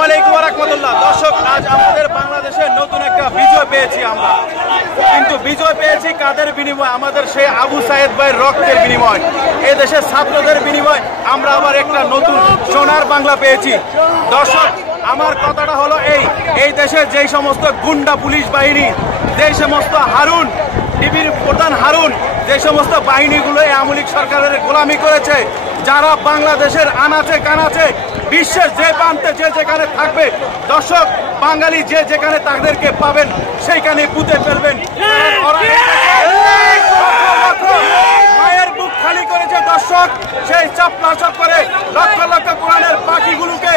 আসসালামু আলাইকুম ওয়া রাহমাতুল্লাহ। দর্শক, আজ আমাদের বাংলাদেশে নতুন একটা বিজয় পেয়েছি আমরা, কিন্তু বিজয় পেয়েছি কাদের বিনিময়? আমাদের সেই আবু সাইদ ভাইয়ের রক্তের বিনিময়, এই দেশের ছাত্রদের বিনিময় আমরা আবার একটা নতুন সোনার বাংলা পেয়েছি। দর্শক, আমার কথাটা হলো এই দেশের যেই সমস্ত গুন্ডা পুলিশ বাহিনী, যেই সমস্ত হারুন টিভির প্রধান হারুন, যে সমস্ত বাহিনীগুলো এই আওয়ামী লীগ সরকারের গোলামি করেছে, যারা বাংলাদেশের আনাচে কানাচে বিশ্বের যে প্রান্তে যে যেখানে থাকবে, দর্শক বাঙালি যে যেখানে তাদেরকে পাবেন সেইখানে পুঁতে ফেলবেন। মায়ের বুক খালি করেছে দর্শক, সেই চাপলাচক করে লক্ষ লক্ষ কোরআনের পাখিগুলোকে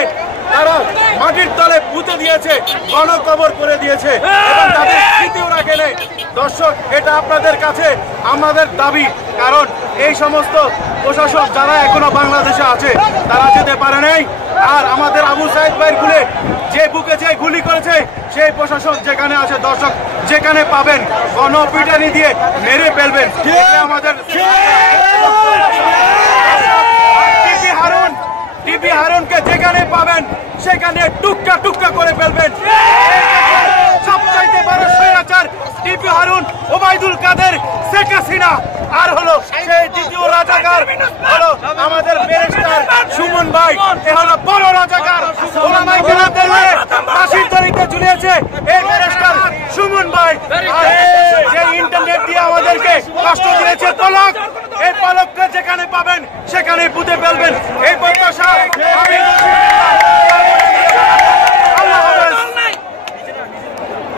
তারা মাটির তলে পুঁতে দিয়েছে, গণকবর করে দিয়েছে এবং তাদের স্মৃতিও রাখে নেই। দর্শক, এটা আপনাদের কাছে আমাদের দাবি, কারণ এই সমস্ত প্রশাসক যারা এখনো বাংলাদেশে আছে তারা যেতে পারে নাই। আর আমাদের আবু সাইদ ভাইয়ের গুলে যে বুকে যে গুলি করেছে সেই প্রশাসন যেখানে আছে, দর্শক যেখানে পাবেন গণপিটানি দিয়ে মেরে ফেলবেন। আমাদের টিপি হারুনকে যেখানে পাবেন সেখানে টুকটা টুকটা করে ফেলবেন। সবচাইতে বড় স্বৈরাচার টিপি হারুন, ওবায়দুল কাদের, শেখ হাসিনা, আর হলো সেই দ্বিতীয় রাজাকার হলো আমাদের ব্যারিস্টার সুমন ভাই। এ হলো বড় রাজাকার, ওলামায়ে কেরামদের ফাঁসির দড়িতে ঝুলিয়েছে এই ব্যারিস্টার সুমন ভাই। আর যে ইন্টারনেট দিয়ে আমাদেরকে কষ্ট দিয়েছে পলক, এই পলককে যেখানে পাবেন সেখানে পুঁতে ফেলবেন। এই প্রত্যাশা আমি